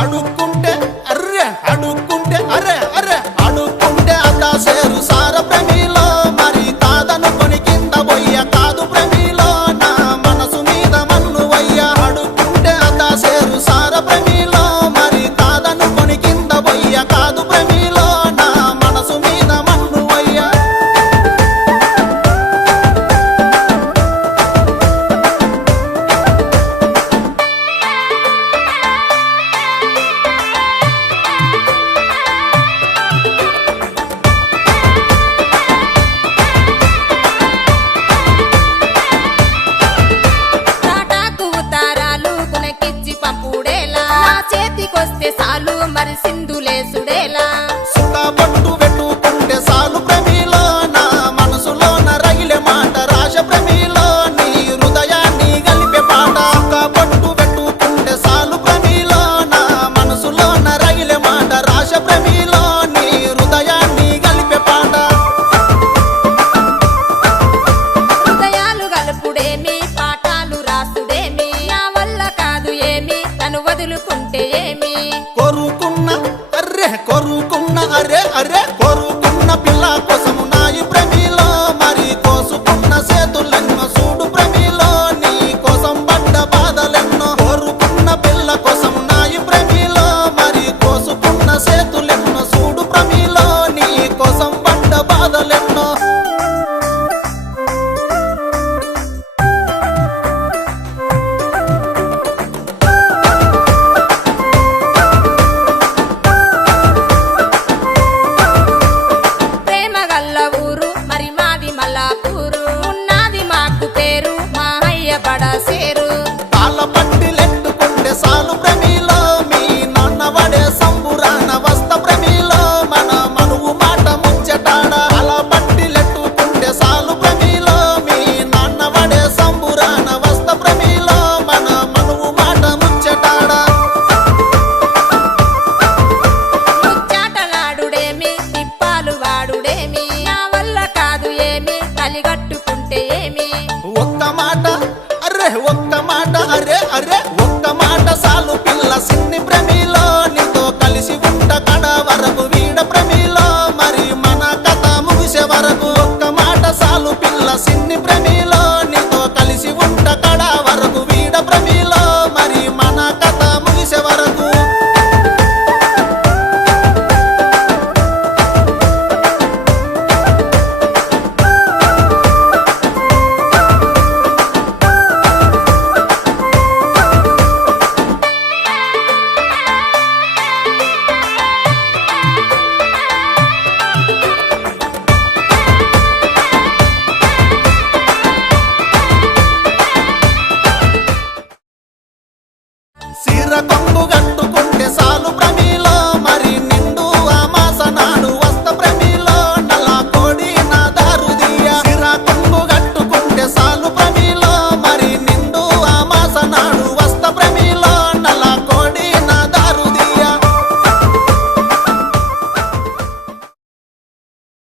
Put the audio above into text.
అడుక్కుంటే అర్రె అడుక్కుంటే అరే అరే అడుక్కుంటే అద్దా సేరు సార ప్రేమిలో మరి కాదనుకొని కింద పోయ్య కాదు ప్రేమిలో నా మనసు మీద మన్ను వయ్య అడుక్కుంటే అద్దా సేరు సార ప్రేమిలో మరి కాదనుకొని కింద పోయ్య కాదు ప్రేమిలో నా మనసు మీద మన్ను వయ్య సాలు మరి సింధులేసుడేలా సుఖపట్టు పెట్టుకుంటే సాలు ప్రేమిలో నా మనసులో రగిలే మాట రాజ ప్రేమిలో నీ హృదయాన్ని గలిపే పాట సుఖపట్టు పెట్టుకుంటే సాలు ప్రేమిలో నా మనసులో రగిలే మాట రాజ ప్రేమిలో నీ హృదయాన్ని గలిపే పాట హృదయాలు గలుపుడేమి పాఠాలు రాసుడేమి నా వల్ల కాదు ఏమి తను వదులుకుంటే ఏమి కొరుకున్న అరే అరే కొరుకున్న పిల్ల కోసము నాయి ప్రేమిలో మరి కోసుకున్న చేతులెన్నో చూడు ప్రేమిలో నీ కోసం పడ్డ బాధలెన్నో కొరుకున్న పిల్ల కోసము నాయి ప్రేమిలో మరి కోసుకున్న చేతులెన్నో చూడు ప్రేమిలో నీ కోసం పడ్డ బాధలెన్నో సేరు తాళ పట్టిలెట్టుకుంటే సాలు ప్రేమిలో మీ నాన్న వడే సంబురాన వస్త ప్రేమిలో మన మనువు మాట ముచ్చటాడ అలా పట్టిలెట్టుకుంటే సాలు ప్రేమిలో మీ నాన్న వడే సంబురాన వస్త ప్రేమిలో మన మనువు మాట ముచ్చటాడ ముచ్చాటలాడుడేమి తిప్పాలు వాడుడేమి నా వల్ల కాదు ఏమి కలిగట్టుకుంటే ఏమి ఒక్క మాట అరే అరే ఒక్క మాట సాలు పిల్ల సిన్ని ప్రేమిలో నీతో కలిసి ఉంట కడ వరకు వీడ ప్రేమిలో మరి మన కథ ముగిసే వరకు ఒక్క మాట సాలు పిల్ల సిన్ని ప్రేమిలో నీతో కలిసి ఉంట కడ వరకు వీడ ప్రేమిలో మరి మన కథ ముగిసే వరకు సీర కొంగ